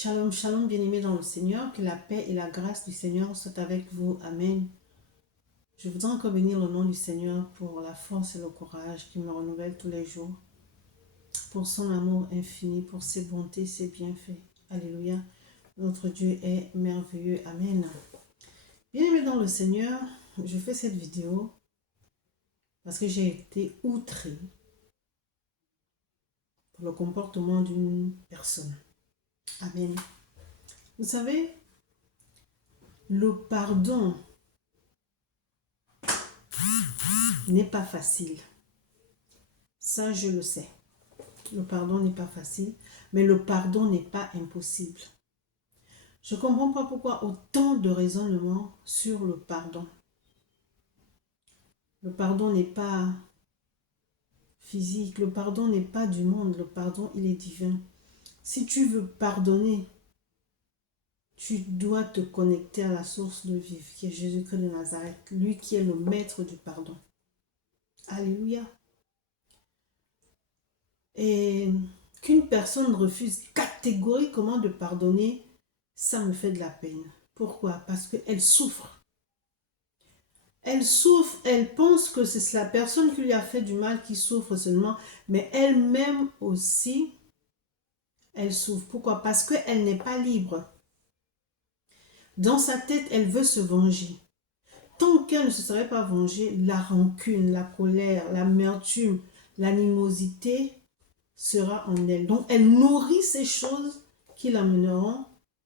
Shalom, shalom, bien-aimés dans le Seigneur, que la paix et la grâce du Seigneur soient avec vous. Amen. Je voudrais encore bénir le nom du Seigneur pour la force et le courage qui me renouvelle tous les jours, pour son amour infini, pour ses bontés, ses bienfaits. Alléluia. Notre Dieu est merveilleux. Amen. Bien-aimés dans le Seigneur, je fais cette vidéo parce que j'ai été outrée pour le comportement d'une personne. Amen. Vous savez, le pardon n'est pas facile. Ça, je le sais. Le pardon n'est pas facile, mais le pardon n'est pas impossible. Je ne comprends pas pourquoi autant de raisonnements sur le pardon. Le pardon n'est pas physique, le pardon n'est pas du monde, le pardon, il est divin. Si tu veux pardonner, tu dois te connecter à la source de vie, qui est Jésus-Christ de Nazareth, lui qui est le maître du pardon. Alléluia. Et qu'une personne refuse catégoriquement de pardonner, ça me fait de la peine. Pourquoi? Parce qu'elle souffre. Elle souffre, elle pense que c'est la personne qui lui a fait du mal qui souffre seulement, mais elle-même aussi, elle souffre. Pourquoi? Parce qu'elle n'est pas libre. Dans sa tête, elle veut se venger. Tant qu'elle ne se serait pas vengée, la rancune, la colère, l'amertume, l'animosité sera en elle. Donc, elle nourrit ces choses qui l'amèneront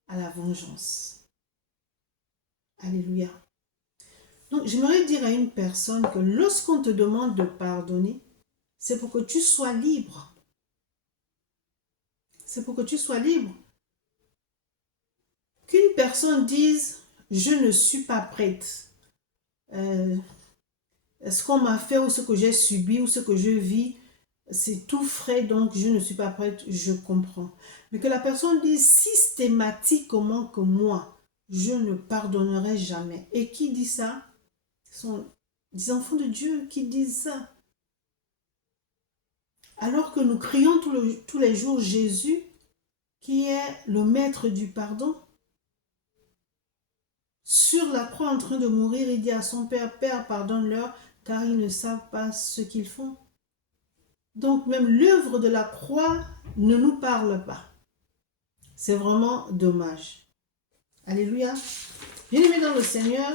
à la vengeance. Alléluia. Donc, j'aimerais dire à une personne que lorsqu'on te demande de pardonner, c'est pour que tu sois libre. C'est pour que tu sois libre. Qu'une personne dise, je ne suis pas prête. Ce qu'on m'a fait ou ce que j'ai subi ou ce que je vis, c'est tout frais, donc je ne suis pas prête, je comprends. Mais que la personne dise systématiquement que moi, je ne pardonnerai jamais. Et qui dit ça? Ce sont des enfants de Dieu qui disent ça. Alors que nous crions tous les jours Jésus, qui est le maître du pardon. Sur la croix en train de mourir, il dit à son Père, Père, pardonne-leur, car ils ne savent pas ce qu'ils font. Donc même l'œuvre de la croix ne nous parle pas. C'est vraiment dommage. Alléluia. Bien-aimé dans le Seigneur,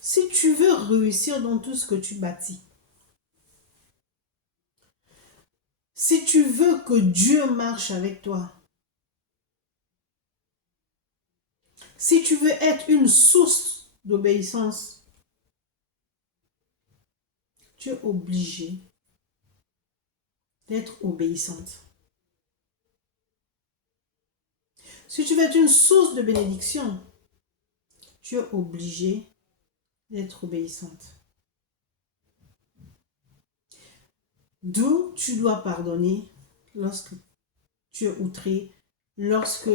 si tu veux réussir dans tout ce que tu bâtis, si tu veux que Dieu marche avec toi, si tu veux être une source d'obéissance, tu es obligé d'être obéissante. Si tu veux être une source de bénédiction, tu es obligé d'être obéissante. D'où tu dois pardonner lorsque tu es outré, lorsque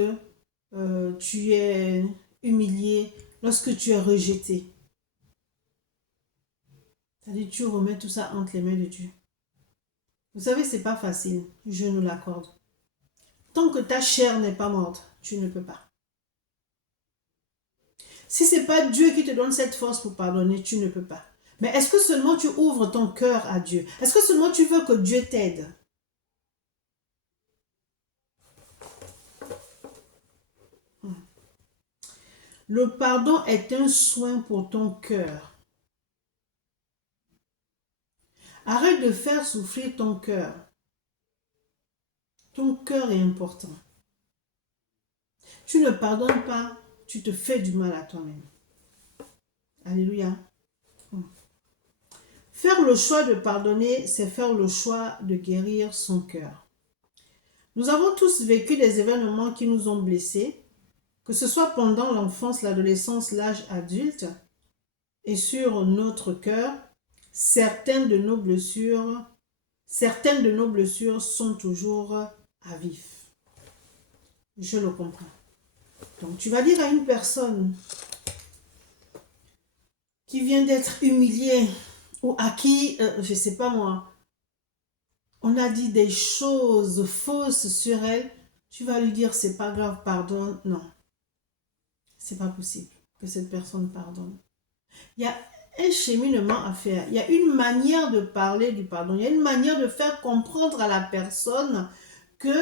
tu es humilié, lorsque tu es rejeté. C'est-à-dire tu remets tout ça entre les mains de Dieu. Vous savez, c'est pas facile, je nous l'accorde. Tant que ta chair n'est pas morte, tu ne peux pas. Si ce n'est pas Dieu qui te donne cette force pour pardonner, tu ne peux pas. Mais est-ce que seulement tu ouvres ton cœur à Dieu? Est-ce que seulement tu veux que Dieu t'aide? Le pardon est un soin pour ton cœur. Arrête de faire souffrir ton cœur. Ton cœur est important. Tu ne pardonnes pas, tu te fais du mal à toi-même. Alléluia. Faire le choix de pardonner, c'est faire le choix de guérir son cœur. Nous avons tous vécu des événements qui nous ont blessés, que ce soit pendant l'enfance, l'adolescence, l'âge adulte, et sur notre cœur, certaines de nos blessures sont toujours à vif. Je le comprends. Donc tu vas dire à une personne qui vient d'être humiliée ou à qui, je ne sais pas moi, on a dit des choses fausses sur elle, tu vas lui dire, c'est pas grave, pardonne. Non, c'est pas possible que cette personne pardonne. Il y a un cheminement à faire. Il y a une manière de parler du pardon. Il y a une manière de faire comprendre à la personne que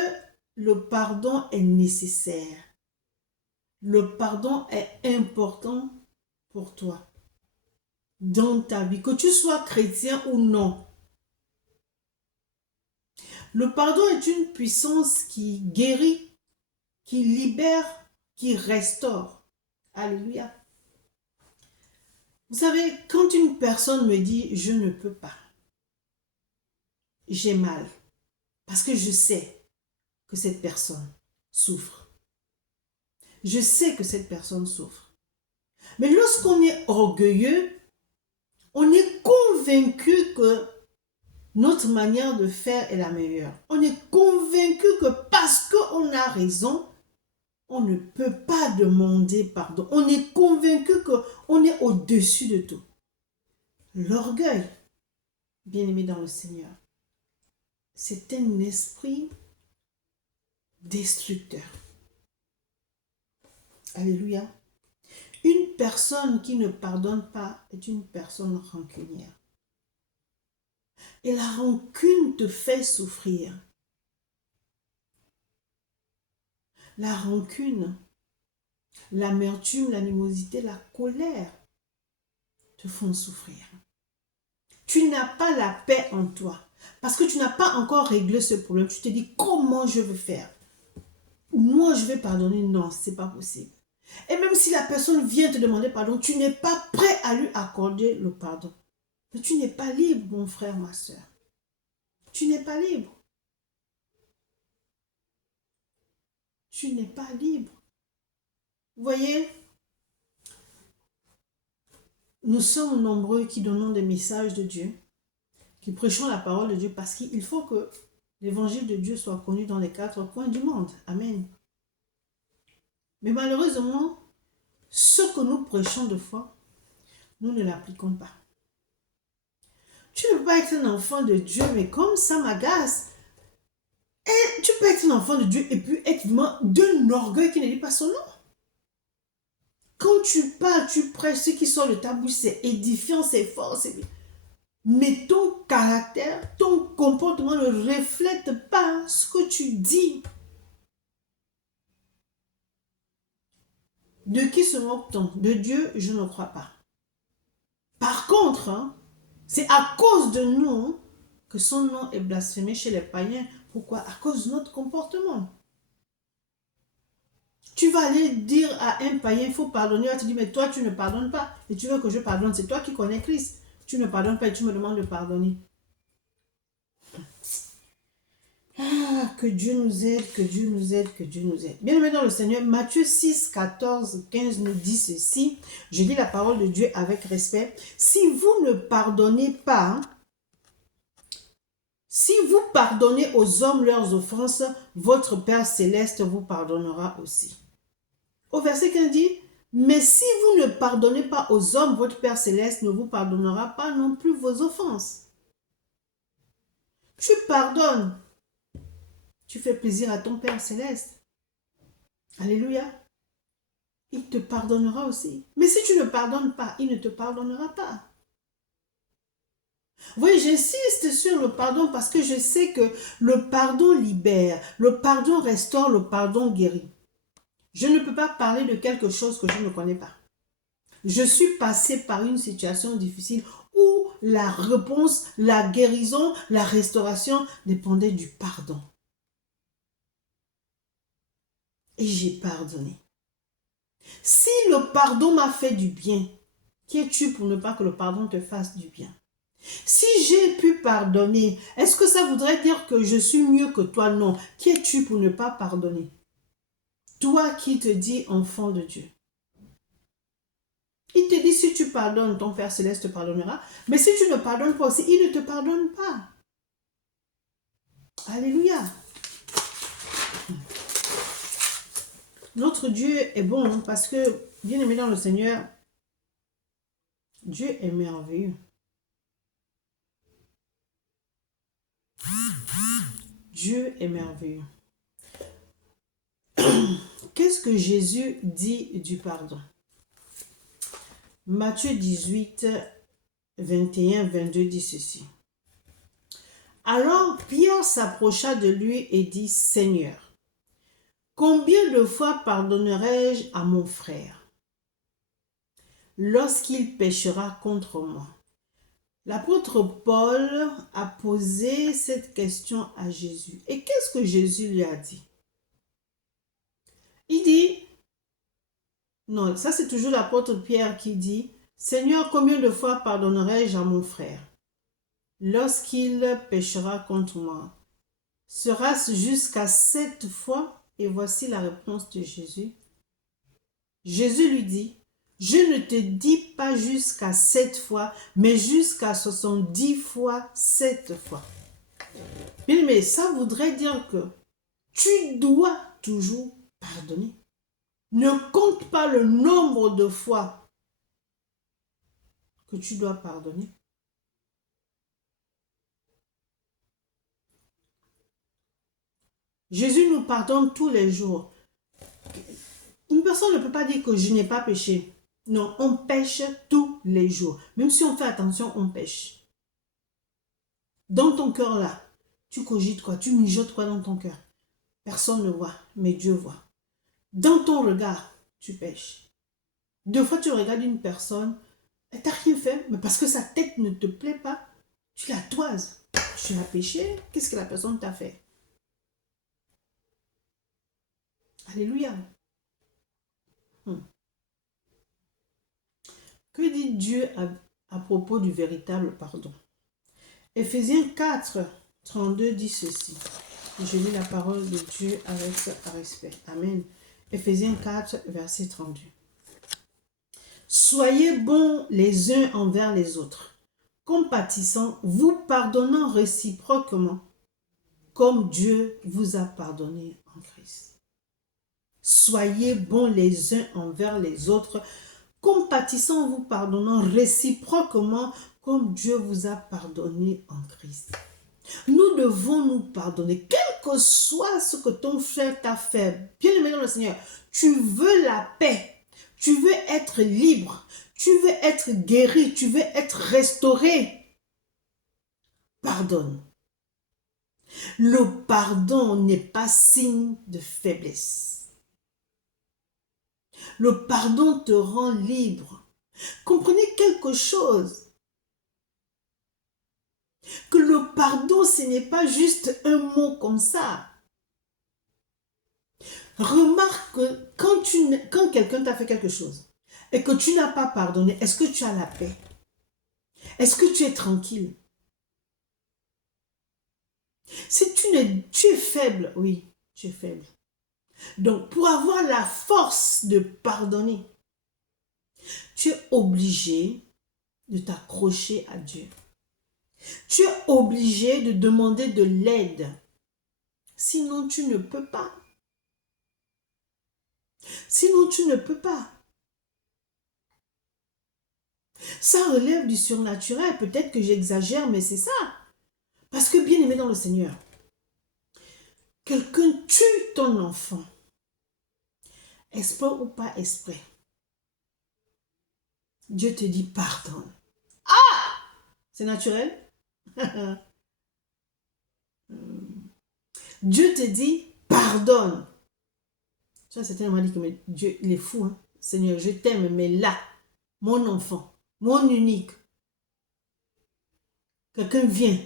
le pardon est nécessaire. Le pardon est important pour toi dans ta vie, que tu sois chrétien ou non. Le pardon est une puissance qui guérit, qui libère, qui restaure. Alléluia. Vous savez, quand une personne me dit « je ne peux pas », j'ai mal. Parce que je sais que cette personne souffre. Je sais que cette personne souffre. Mais lorsqu'on est orgueilleux, on est convaincu que notre manière de faire est la meilleure. On est convaincu que parce qu'on a raison, on ne peut pas demander pardon. On est convaincu qu'on est au-dessus de tout. L'orgueil, bien-aimé dans le Seigneur, c'est un esprit destructeur. Alléluia. Une personne qui ne pardonne pas est une personne rancunière. Et la rancune te fait souffrir. La rancune, l'amertume, l'animosité, la colère te font souffrir. Tu n'as pas la paix en toi parce que tu n'as pas encore réglé ce problème. Tu te dis comment je veux faire. Moi je vais pardonner. Non, ce n'est pas possible. Et même si la personne vient te demander pardon, tu n'es pas prêt à lui accorder le pardon. Mais tu n'es pas libre, mon frère, ma soeur. Tu n'es pas libre. Tu n'es pas libre. Vous voyez, nous sommes nombreux qui donnons des messages de Dieu, qui prêchons la parole de Dieu parce qu'il faut que l'évangile de Dieu soit connu dans les quatre coins du monde. Amen. Mais malheureusement, ce que nous prêchons de foi, nous ne l'appliquons pas. Tu ne peux pas être un enfant de Dieu, mais comme ça m'agace. Et tu peux être un enfant de Dieu et puis être vraiment d'un orgueil qui ne dit pas son nom. Quand tu parles, tu prêches, ce qui sort de ta bouche, c'est édifiant, c'est fort, c'est bien. Mais ton caractère, ton comportement ne reflète pas ce que tu dis. De qui se moque-t-on? De Dieu, je ne crois pas. Par contre, c'est à cause de nous que son nom est blasphémé chez les païens. Pourquoi? À cause de notre comportement. Tu vas aller dire à un païen, il faut pardonner. Il va te dire, mais toi, tu ne pardonnes pas. Et tu veux que je pardonne. C'est toi qui connais Christ. Tu ne pardonnes pas et tu me demandes de pardonner. Ah, que Dieu nous aide, que Dieu nous aide, que Dieu nous aide. Bien-aimé dans le Seigneur, Matthieu 6, 14, 15 nous dit ceci. Je lis la parole de Dieu avec respect. Si vous ne pardonnez pas, si vous pardonnez aux hommes leurs offenses, votre Père céleste vous pardonnera aussi. Au verset 15 dit, mais si vous ne pardonnez pas aux hommes, votre Père céleste ne vous pardonnera pas non plus vos offenses. Tu pardonnes. Tu fais plaisir à ton Père céleste. Alléluia. Il te pardonnera aussi. Mais si tu ne pardonnes pas, il ne te pardonnera pas. Oui, j'insiste sur le pardon parce que je sais que le pardon libère, le pardon restaure, le pardon guérit. Je ne peux pas parler de quelque chose que je ne connais pas. Je suis passée par une situation difficile où la réponse, la guérison, la restauration dépendait du pardon. Et j'ai pardonné. Si le pardon m'a fait du bien, qui es-tu pour ne pas que le pardon te fasse du bien? Si j'ai pu pardonner, est-ce que ça voudrait dire que je suis mieux que toi? Non. Qui es-tu pour ne pas pardonner? Toi qui te dis enfant de Dieu. Il te dit, si tu pardonnes, ton Père Céleste te pardonnera. Mais si tu ne pardonnes pas aussi, il ne te pardonne pas. Alléluia. Notre Dieu est bon parce que, bien aimé dans le Seigneur, Dieu est merveilleux. Dieu est merveilleux. qu'est-ce que Jésus dit du pardon? Matthieu 18, 21, 22 dit ceci. Alors Pierre s'approcha de lui et dit, Seigneur, combien de fois pardonnerai-je à mon frère lorsqu'il péchera contre moi? L'apôtre Paul a posé cette question à Jésus. Et qu'est-ce que Jésus lui a dit? Il dit, non, ça c'est toujours l'apôtre Pierre qui dit, Seigneur, combien de fois pardonnerai-je à mon frère lorsqu'il péchera contre moi? Sera-ce jusqu'à 7 fois? Et voici la réponse de Jésus. Jésus lui dit, je ne te dis pas jusqu'à 7 fois, mais jusqu'à 70 fois 7 fois. Bien, mais ça voudrait dire que tu dois toujours pardonner. Ne compte pas le nombre de fois que tu dois pardonner. Jésus nous pardonne tous les jours. Une personne ne peut pas dire que je n'ai pas péché. Non, on pêche tous les jours. Même si on fait attention, on pêche. Dans ton cœur là, tu cogites quoi? Tu mijotes quoi dans ton cœur? Personne ne voit, mais Dieu voit. Dans ton regard, tu pêches. Deux fois, tu regardes une personne, elle t'a rien fait, mais parce que sa tête ne te plaît pas, tu la toises. Tu as péché, qu'est-ce que la personne t'a fait? Alléluia. Que dit Dieu à propos du véritable pardon? Éphésiens 4, 32 dit ceci. Je lis la parole de Dieu avec respect. Amen. Éphésiens 4, verset 32. Soyez bons les uns envers les autres, compatissants, vous pardonnant réciproquement, comme Dieu vous a pardonné en Christ. Soyez bons les uns envers les autres, compatissant, vous pardonnant réciproquement, comme Dieu vous a pardonné en Christ. Nous devons nous pardonner, quel que soit ce que ton frère t'a fait. Bien-aimé dans le Seigneur, tu veux la paix, tu veux être libre, tu veux être guéri, tu veux être restauré. Pardonne. Le pardon n'est pas signe de faiblesse. Le pardon te rend libre. Comprenez quelque chose. Que le pardon, ce n'est pas juste un mot comme ça. Remarque que quand quelqu'un t'a fait quelque chose et que tu n'as pas pardonné, est-ce que tu as la paix? Est-ce que tu es tranquille? Si tu es faible, oui, tu es faible. Donc, pour avoir la force de pardonner, tu es obligé de t'accrocher à Dieu. Tu es obligé de demander de l'aide. Sinon, tu ne peux pas. Sinon, tu ne peux pas. Ça relève du surnaturel. Peut-être que j'exagère, mais c'est ça. Parce que bien aimé dans le Seigneur, quelqu'un tue ton enfant. Exprès ou pas exprès. Dieu te dit pardonne. Ah! C'est naturel? Dieu te dit pardonne. Ça, c'est tellement dit que mais Dieu, il est fou. Hein? Seigneur, je t'aime, mais là, mon enfant, mon unique, quelqu'un vient,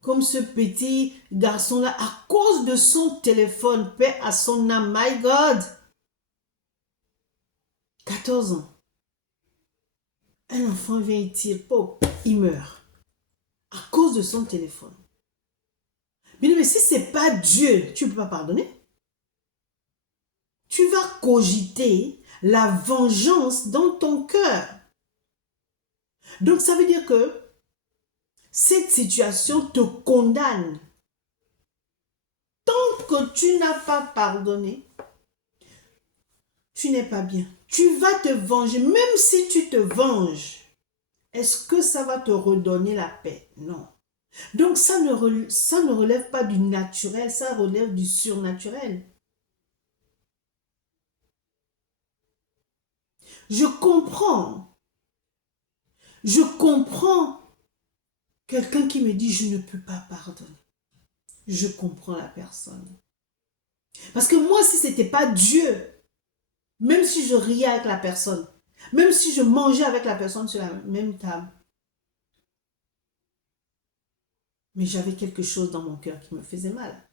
comme ce petit garçon-là, à cause de son téléphone, paix à son âme, my God, 14 ans. Un enfant vient, il tire, il meurt. À cause de son téléphone. Mais si ce n'est pas Dieu, tu ne peux pas pardonner. Tu vas cogiter la vengeance dans ton cœur. Donc ça veut dire que cette situation te condamne. Tant que tu n'as pas pardonné, tu n'es pas bien. Tu vas te venger. Même si tu te venges, est-ce que ça va te redonner la paix? Non. Donc ça ne relève pas du naturel, ça relève du surnaturel. Je comprends. Je comprends quelqu'un qui me dit, je ne peux pas pardonner. Je comprends la personne. Parce que moi, si ce n'était pas Dieu, même si je riais avec la personne, même si je mangeais avec la personne sur la même table, mais j'avais quelque chose dans mon cœur qui me faisait mal.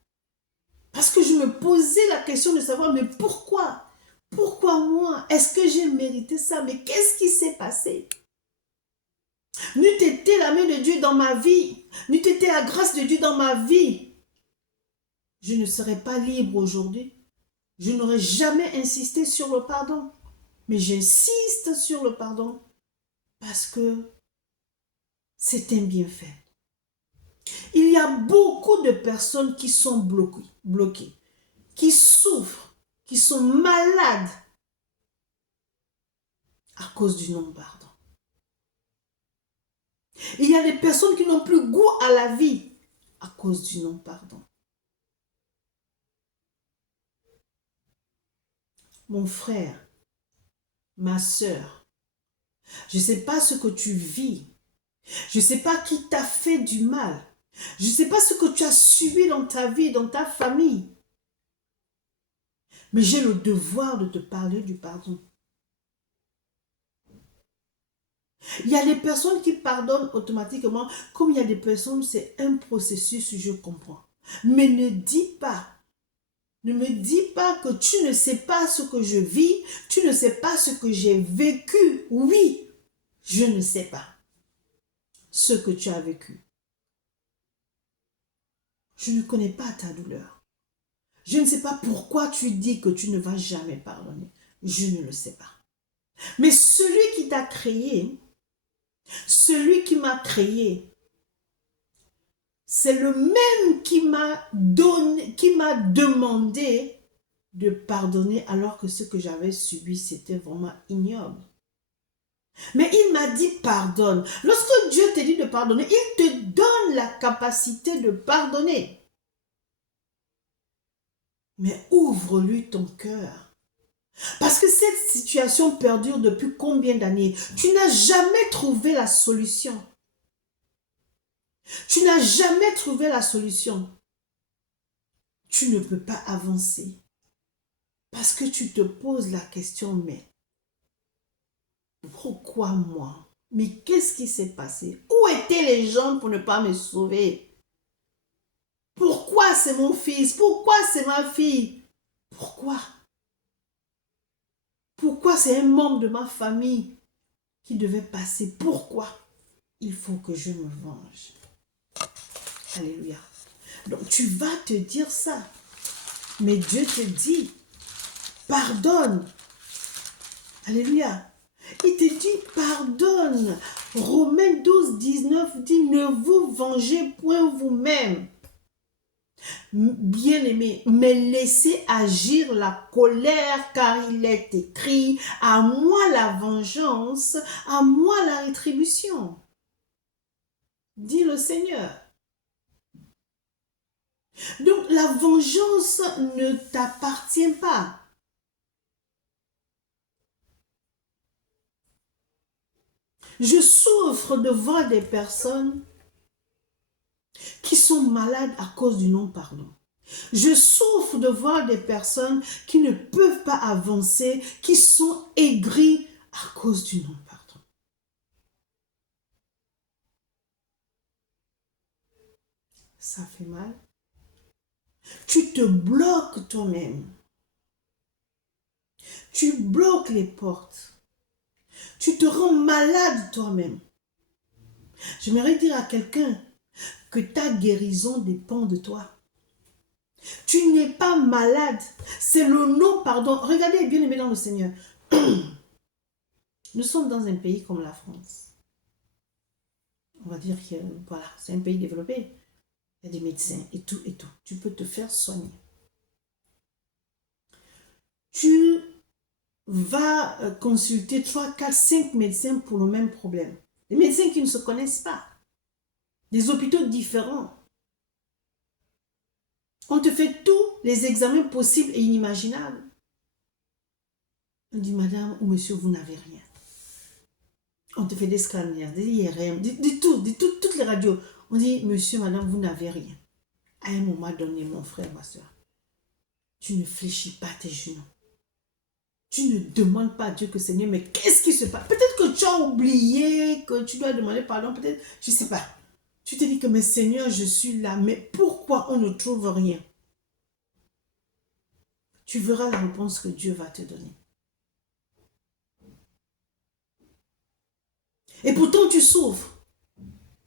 Parce que je me posais la question de savoir, mais pourquoi? Pourquoi moi? Est-ce que j'ai mérité ça? Mais qu'est-ce qui s'est passé? N'eût été la main de Dieu dans ma vie, n'eût été la grâce de Dieu dans ma vie, je ne serais pas libre aujourd'hui. Je n'aurais jamais insisté sur le pardon. Mais j'insiste sur le pardon parce que c'est un bienfait. Il y a beaucoup de personnes qui sont bloquées, qui souffrent, qui sont malades à cause du non-pardon. Il y a des personnes qui n'ont plus goût à la vie à cause du non-pardon. Mon frère, ma soeur, je ne sais pas ce que tu vis. Je ne sais pas qui t'a fait du mal. Je ne sais pas ce que tu as subi dans ta vie, dans ta famille. Mais j'ai le devoir de te parler du pardon. Il y a des personnes qui pardonnent automatiquement, comme il y a des personnes, c'est un processus, je comprends. Mais ne me dis pas que tu ne sais pas ce que je vis, tu ne sais pas ce que j'ai vécu. Oui, je ne sais pas ce que tu as vécu. Je ne connais pas ta douleur. Je ne sais pas pourquoi tu dis que tu ne vas jamais pardonner. Je ne le sais pas. Mais celui qui t'a créé, celui qui m'a créé, c'est le même qui m'a demandé de pardonner alors que ce que j'avais subi, c'était vraiment ignoble. Mais il m'a dit pardonne. Lorsque Dieu te dit de pardonner, il te donne la capacité de pardonner. Mais ouvre-lui ton cœur. Parce que cette situation perdure depuis combien d'années? Tu n'as jamais trouvé la solution. Tu n'as jamais trouvé la solution. Tu ne peux pas avancer. Parce que tu te poses la question, mais pourquoi moi? Mais qu'est-ce qui s'est passé? Où étaient les gens pour ne pas me sauver? Pourquoi c'est mon fils? Pourquoi c'est ma fille? Pourquoi? Pourquoi c'est un membre de ma famille qui devait passer? Pourquoi? Il faut que je me venge. Alléluia. Donc tu vas te dire ça. Mais Dieu te dit, pardonne. Alléluia. Il te dit, pardonne. Romains 12, 19 dit, ne vous vengez point vous-même. Bien-aimé, mais laissez agir la colère, car il est écrit, à moi la vengeance, à moi la rétribution. Dit le Seigneur. Donc la vengeance ne t'appartient pas. Je souffre de voir des personnes qui sont malades à cause du non-pardon. Je souffre de voir des personnes qui ne peuvent pas avancer, qui sont aigries à cause du non-pardon. Ça fait mal. Tu te bloques toi-même. Tu bloques les portes. Tu te rends malade toi-même. J'aimerais dire à quelqu'un que ta guérison dépend de toi. Tu n'es pas malade. C'est le non-pardon. Regardez, bien-aimés dans le Seigneur. Nous sommes dans un pays comme la France. On va dire que voilà, c'est un pays développé. Il y a des médecins et tout et tout. Tu peux te faire soigner. Tu vas consulter 3, 4, 5 médecins pour le même problème. Des médecins qui ne se connaissent pas. Des hôpitaux différents. On te fait tous les examens possibles et inimaginables. On dit, madame ou monsieur, vous n'avez rien. On te fait des scanners, des IRM, toutes les radios. On dit, monsieur, madame, vous n'avez rien. À un moment donné, mon frère, ma soeur, tu ne fléchis pas tes genoux. Tu ne demandes pas à Dieu que Seigneur, mais qu'est-ce qui se passe? Peut-être que tu as oublié, que tu dois demander pardon, peut-être, je ne sais pas. Tu te dis que, mais Seigneur, je suis là, mais pourquoi on ne trouve rien? Tu verras la réponse que Dieu va te donner. Et pourtant, tu souffres.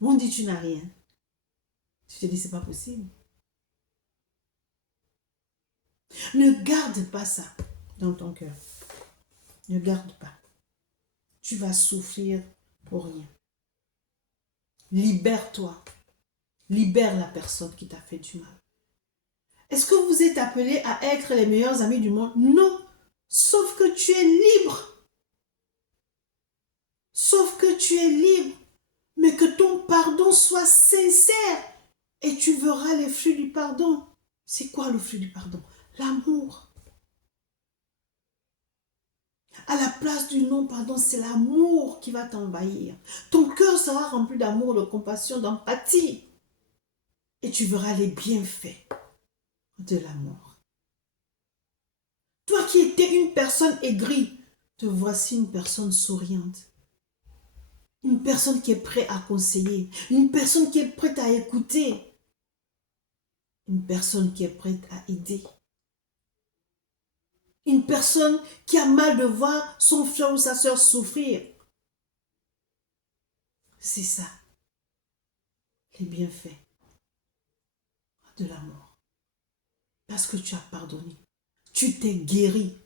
On dit, tu n'as rien. Tu te dis, c'est pas possible. Ne garde pas ça dans ton cœur. Ne garde pas. Tu vas souffrir pour rien. Libère-toi. Libère la personne qui t'a fait du mal. Est-ce que vous êtes appelés à être les meilleurs amis du monde? Non. Sauf que tu es libre. Sauf que tu es libre. Mais que ton pardon soit sincère. Et tu verras les fruits du pardon. C'est quoi le fruit du pardon? L'amour. À la place du non-pardon, c'est l'amour qui va t'envahir. Ton cœur sera rempli d'amour, de compassion, d'empathie. Et tu verras les bienfaits de l'amour. Toi qui étais une personne aigrie, te voici une personne souriante. Une personne qui est prête à conseiller. Une personne qui est prête à écouter. Une personne qui est prête à aider. Une personne qui a mal de voir son frère ou sa soeur souffrir. C'est ça, les bienfaits de l'amour. Parce que tu as pardonné. Tu t'es guéri.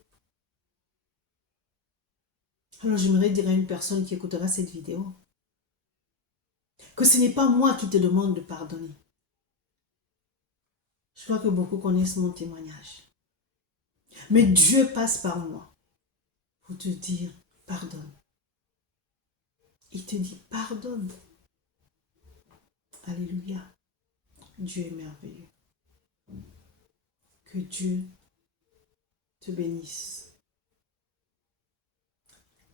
Alors j'aimerais dire à une personne qui écoutera cette vidéo que ce n'est pas moi qui te demande de pardonner. Je crois que beaucoup connaissent mon témoignage. Mais Dieu passe par moi pour te dire pardonne. Il te dit pardonne. Alléluia. Dieu est merveilleux. Que Dieu te bénisse.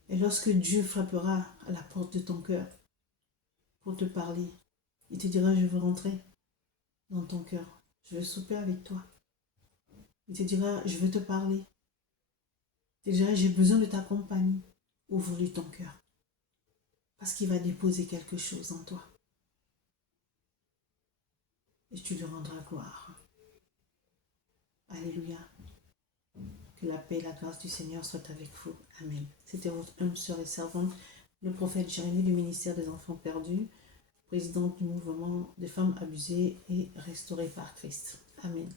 Et lorsque Dieu frappera à la porte de ton cœur pour te parler, il te dira, je veux rentrer dans ton cœur. Je veux souper avec toi. Il te dira, je veux te parler. Il te dira, j'ai besoin de ta compagnie. Ouvre-lui ton cœur. Parce qu'il va déposer quelque chose en toi. Et tu lui rendras gloire. Alléluia. Que la paix et la grâce du Seigneur soient avec vous. Amen. C'était votre âme, sœur et servante, le prophète Jérémie du ministère des enfants perdus, présidente du mouvement des femmes abusées et restaurées par Christ. Amen.